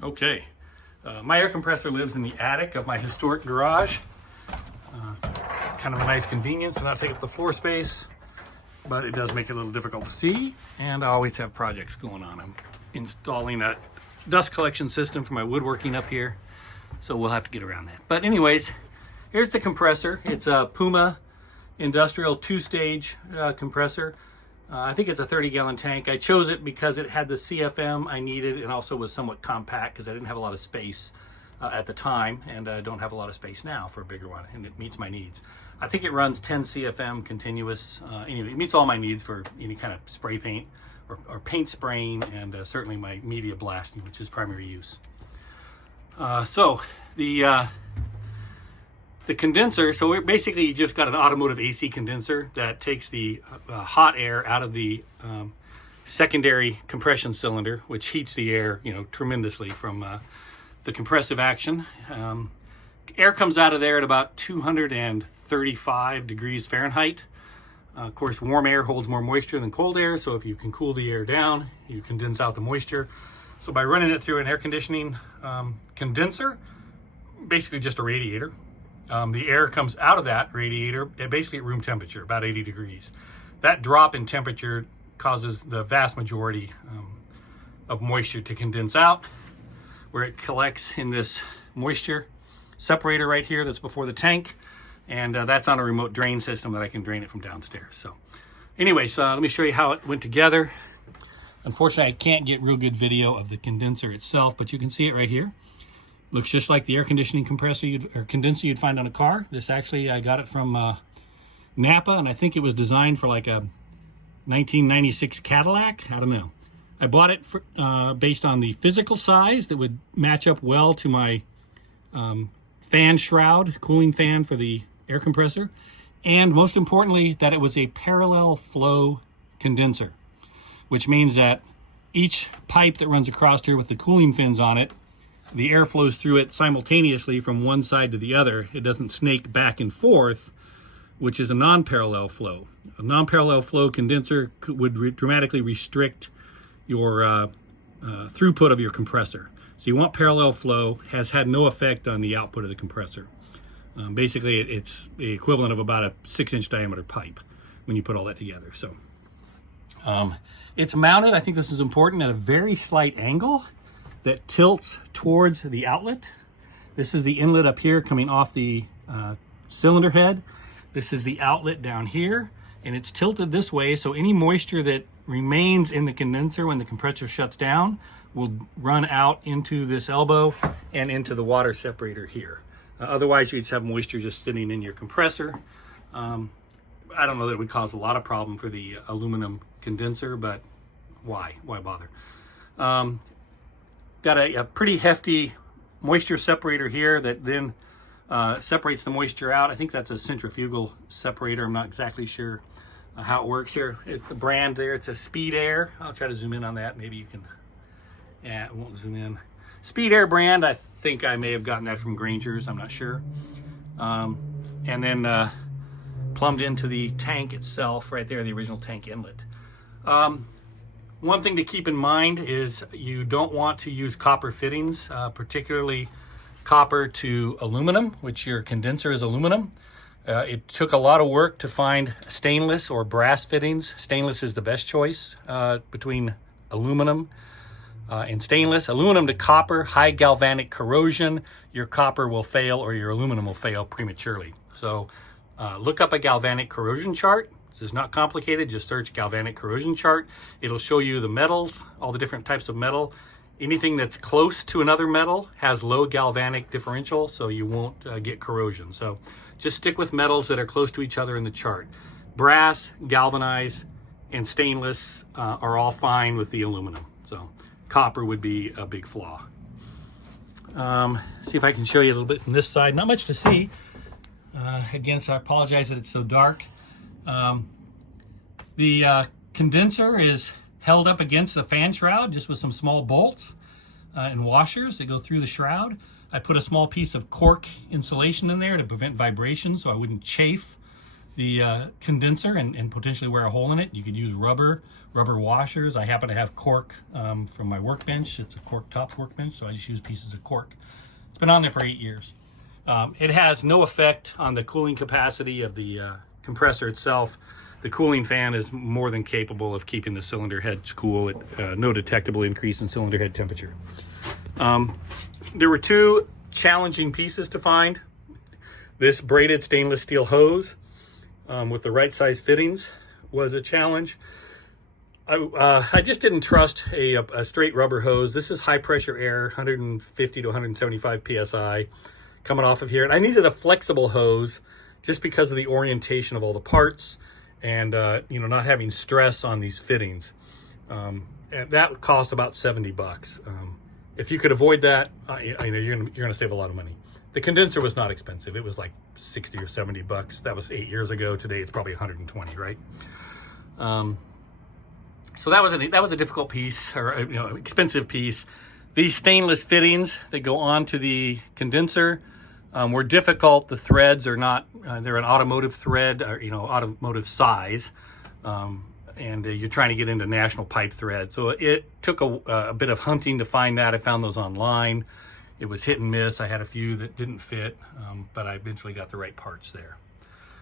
Okay, my air compressor lives in the attic of my historic garage. Kind of a nice convenience to not take up the floor space, but it does make it a little difficult to see, and I always have projects going on. I'm installing a dust collection system for my woodworking up here, so we'll have to get around that. But anyways, here's the compressor. It's a Puma industrial two-stage compressor. I think it's a 30-gallon tank. I chose it because it had the CFM I needed and also was somewhat compact because I didn't have a lot of space at the time, and I don't have a lot of space now for a bigger one, and it meets my needs. I think it runs 10 CFM continuous. Anyway, it meets all my needs for any kind of spray paint or paint spraying, and certainly my media blasting, which is primary use. So the condenser, so we're basically you just got an automotive AC condenser that takes the hot air out of the secondary compression cylinder, which heats the air, tremendously from the compressive action. Air comes out of there at about 235 degrees Fahrenheit. Of course, warm air holds more moisture than cold air, so if you can cool the air down, you condense out the moisture. So by running it through an air conditioning condenser, basically just a radiator, the air comes out of that radiator basically at room temperature, about 80 degrees. That drop in temperature causes the vast majority of moisture to condense out, where it collects in this moisture separator right here that's before the tank, and that's on a remote drain system that I can drain it from downstairs. So anyways, let me show you how it went together. Unfortunately, I can't get real good video of the condenser itself, but you can see it right here. Looks just like the air conditioning compressor or condenser you'd find on a car. This actually, I got it from Napa, and I think it was designed for like a 1996 Cadillac. I don't know. I bought it for, based on the physical size that would match up well to my fan shroud, cooling fan for the air compressor, and most importantly, that it was a parallel flow condenser, which means that each pipe that runs across here with the cooling fins on it, the air flows through it simultaneously from one side to the other. It doesn't snake back and forth, which is a non-parallel flow. A non-parallel flow condenser would dramatically restrict your throughput of your compressor. So you want parallel flow. Has had no effect on the output of the compressor. Basically, it's the equivalent of about a 6-inch diameter pipe when you put all that together. So it's mounted, I think this is important, at a very slight angle that tilts towards the outlet. This is the inlet up here coming off the cylinder head. This is the outlet down here, and it's tilted this way, so any moisture that remains in the condenser when the compressor shuts down will run out into this elbow and into the water separator here. Otherwise, you'd just have moisture just sitting in your compressor. I don't know that it would cause a lot of problem for the aluminum condenser, but why bother? Got a pretty hefty moisture separator here that then separates the moisture out. I think that's a centrifugal separator. I'm not exactly sure how it works here. The brand there, it's a Speed Air. I'll try to zoom in on that. Maybe you can, yeah, it won't zoom in. Speed Air brand, I think I may have gotten that from Granger's, I'm not sure. And then plumbed into the tank itself, right there, the original tank inlet. One thing to keep in mind is you don't want to use copper fittings, particularly copper to aluminum, which your condenser is aluminum. It took a lot of work to find stainless or brass fittings. Stainless is the best choice between aluminum and stainless. Aluminum to copper, high galvanic corrosion, your copper will fail or your aluminum will fail prematurely. So look up a galvanic corrosion chart. This is not complicated, just search galvanic corrosion chart. It'll show you the metals, all the different types of metal. Anything that's close to another metal has low galvanic differential, so you won't get corrosion. So just stick with metals that are close to each other in the chart. Brass, galvanized, and stainless are all fine with the aluminum. So copper would be a big flaw. See if I can show you a little bit from this side. Not much to see. Again, so I apologize that it's so dark. The condenser is held up against the fan shroud just with some small bolts and washers that go through the shroud. I put a small piece of cork insulation in there to prevent vibration so I wouldn't chafe the condenser and potentially wear a hole in it. You could use rubber washers. I happen to have cork from my workbench. It's a cork top workbench, so I just use pieces of cork. It's been on there for 8 years. It has no effect on the cooling capacity of the compressor itself. The cooling fan is more than capable of keeping the cylinder heads cool at no detectable increase in cylinder head temperature. There were 2 challenging pieces to find. This braided stainless steel hose with the right size fittings was a challenge. I just didn't trust a straight rubber hose. This is high pressure air, 150 to 175 psi coming off of here. And I needed a flexible hose just because of the orientation of all the parts and not having stress on these fittings. And that cost about $70. If you could avoid that, you're gonna save a lot of money. The condenser was not expensive. It was like 60 or 70 bucks. That was 8 years ago. Today it's probably 120, right? So that was a difficult piece, or expensive piece. These stainless fittings that go onto the condenser were difficult. The threads are not; they're an automotive thread, or automotive size, and you're trying to get into national pipe thread. So it took a bit of hunting to find that. I found those online. It was hit and miss. I had a few that didn't fit, but I eventually got the right parts there.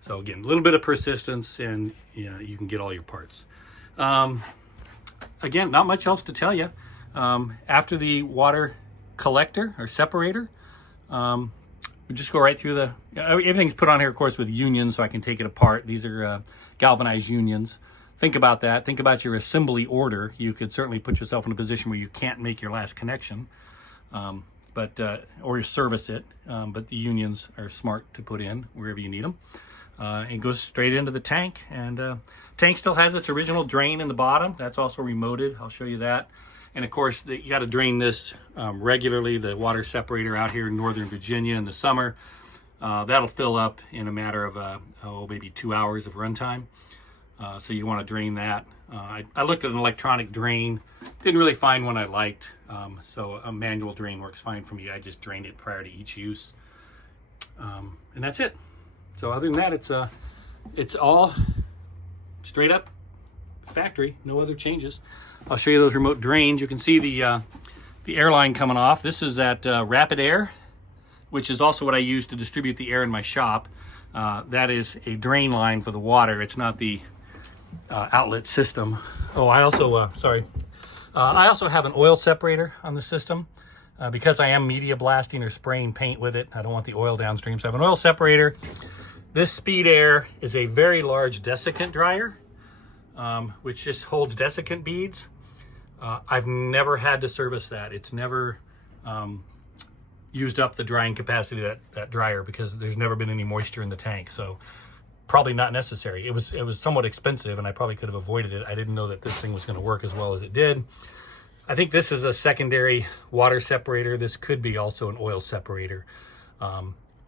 So again, a little bit of persistence, and you can get all your parts. Again, not much else to tell you. After the water collector or separator, we just go right through everything's put on here, of course, with unions, so I can take it apart. These are galvanized unions. Think about that. Think about your assembly order. You could certainly put yourself in a position where you can't make your last connection. Or you service it, but the unions are smart to put in wherever you need them. It goes straight into the tank, and tank still has its original drain in the bottom. That's also remoted. I'll show you that. And of course, you got to drain this regularly. The water separator out here in Northern Virginia in the summer, that'll fill up in a matter of maybe 2 hours of runtime. So you want to drain that. I looked at an electronic drain, didn't really find one I liked, so a manual drain works fine for me. I just drained it prior to each use, and that's it. So other than that, it's all straight up factory, no other changes. I'll show you those remote drains. You can see the air line coming off. This is that Rapid Air, which is also what I use to distribute the air in my shop. That is a drain line for the water. It's not the outlet system. Oh, I also I also have an oil separator on the system because I am media blasting or spraying paint with it. I don't want the oil downstream, so I have an oil separator. This Speed Air is a very large desiccant dryer, which just holds desiccant beads. I've never had to service that. It's never used up the drying capacity of that dryer because there's never been any moisture in the tank. So probably not necessary. It was somewhat expensive, and I probably could have avoided it. I didn't know that this thing was going to work as well as it did. I think this is a secondary water separator. This could be also an oil separator.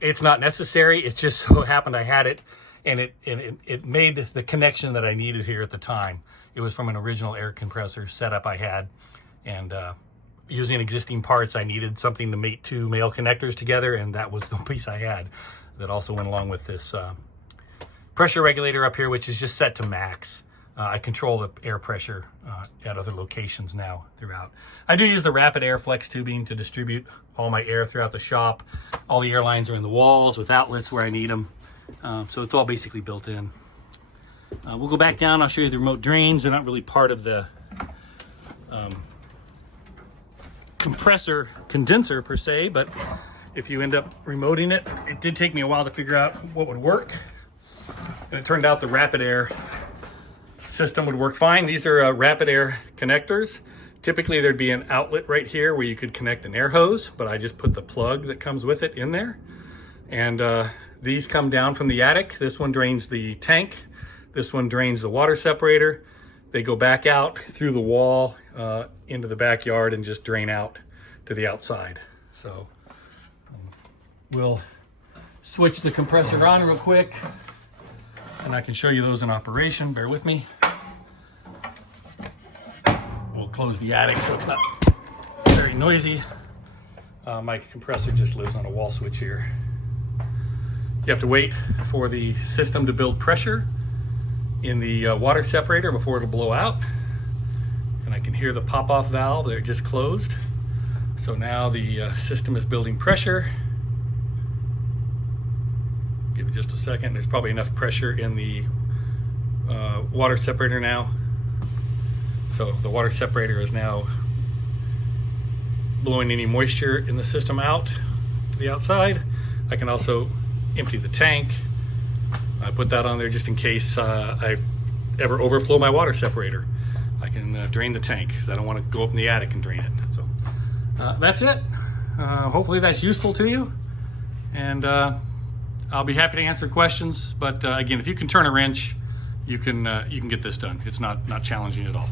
It's not necessary. It just so happened I had it, and it made the connection that I needed here at the time. It was from an original air compressor setup I had, and using existing parts, I needed something to mate 2 male connectors together, and that was the piece I had that also went along with this pressure regulator up here, which is just set to max. I control the air pressure at other locations now throughout. I do use the Rapid Air Flex tubing to distribute all my air throughout the shop. All the air lines are in the walls with outlets where I need them. So it's all basically built in. We'll go back down. I'll show you the remote drains. They're not really part of the compressor condenser per se, but if you end up remoting it, it did take me a while to figure out what would work. And it turned out the Rapid Air system would work fine. These are Rapid Air connectors. Typically there'd be an outlet right here where you could connect an air hose, but I just put the plug that comes with it in there. And these come down from the attic. This one drains the tank. This one drains the water separator. They go back out through the wall into the backyard and just drain out to the outside. So we'll switch the compressor on real quick, and I can show you those in operation. Bear with me. We'll close the attic so it's not very noisy. My compressor just lives on a wall switch here. You have to wait for the system to build pressure in the water separator before it'll blow out. And I can hear the pop-off valve that just closed. So now the system is building pressure. Give it just a second. There's probably enough pressure in the water separator now. So the water separator is now blowing any moisture in the system out to the outside. I can also empty the tank. I put that on there just in case I ever overflow my water separator. I can drain the tank because I don't want to go up in the attic and drain it. So that's it. Hopefully that's useful to you, and I'll be happy to answer questions. But again, if you can turn a wrench, you can get this done. It's not challenging at all.